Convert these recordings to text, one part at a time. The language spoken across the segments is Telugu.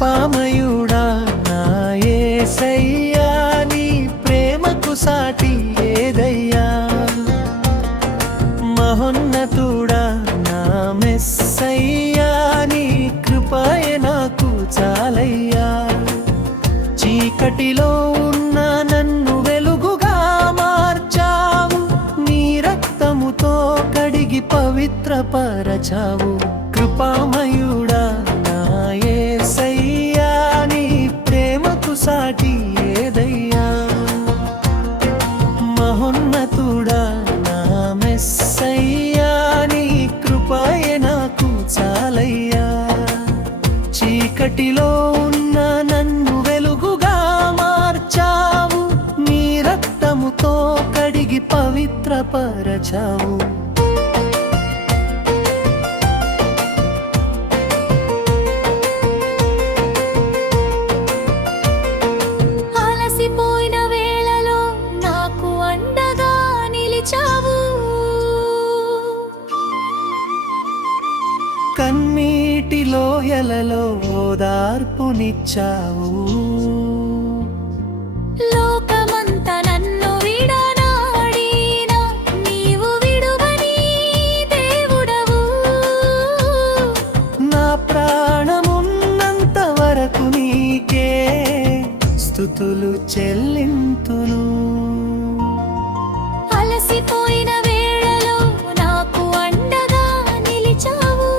కృపామయుడా నా యేసయ్యా, నీ ప్రేమకు సాటి ఏదయ్యా. మహోన్నతుడా నా మెస్సయ్యా, నీ కృపయే నాకు చాలయ్యా. చీకటిలో ఉన్న నన్ను వెలుగుగా మార్చావు, నీ రక్తముతో కడిగి పవిత్రపరచావు. కృపామయుడా నా యేసయ్యా, నీ ప్రేమకు సాటి ఏదయ్యా. మహోన్నతుడా నా మెస్సయ్యా, నీ కృపయే నాకు చాలయ్యా. చీకటిలో ఉన్న నన్ను వెలుగుగా మార్చావు, నీ రక్తముతో కడిగి పవిత్రపరచావు. కన్నీటి లోయలలో ఓదార్పునిచ్చావు. లోకమంతా నన్ను విడనాడినా నీవు విడువని దేవుడవు. నా ప్రాణమున్నంత వరకు నీకే స్తుతులు చెల్లింతును. అలసిపోయిన వేళలో నాకు అండగా నిలిచావు.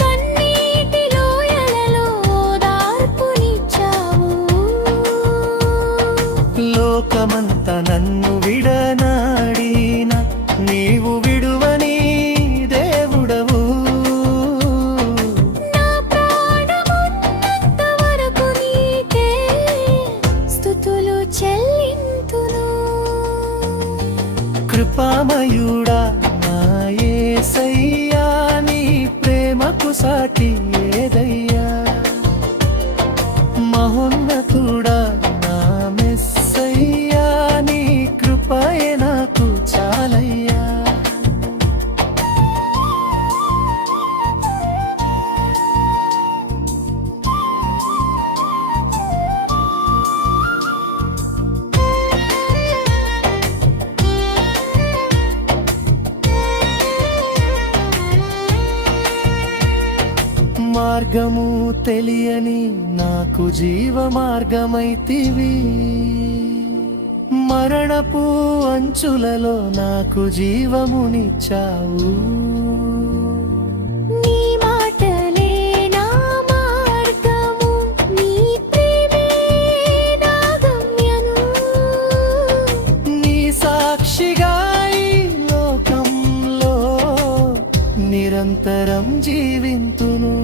కన్నీటి లోయలలో ఓదార్పునిచ్చావు. లోకమంతా నన్ను విడనాడిన నీవు విడువని దేవుడవు. నా ప్రాణమున్నంత వరకు నీకే స్తుతులు చెల్లింతును. కృపామయుడా నా యేసయ్యా, నీ ప్రేమకు సాటి ఏదయ్యా. మహోన్నతుడా నా మెస్సయ్యా, నీ కృపయే నాకు చాలయ్యా. మార్గము తెలియని నాకు జీవ మార్గమైతివి. మరణపు అంచులలో నాకు జీవమునిచ్చావు. నీ మాటలే నా మార్గము, నీ ప్రేమే నా గమ్యము. నీ సాక్షిగా ఈ లోకంలో నిరంతరం జీవింతును.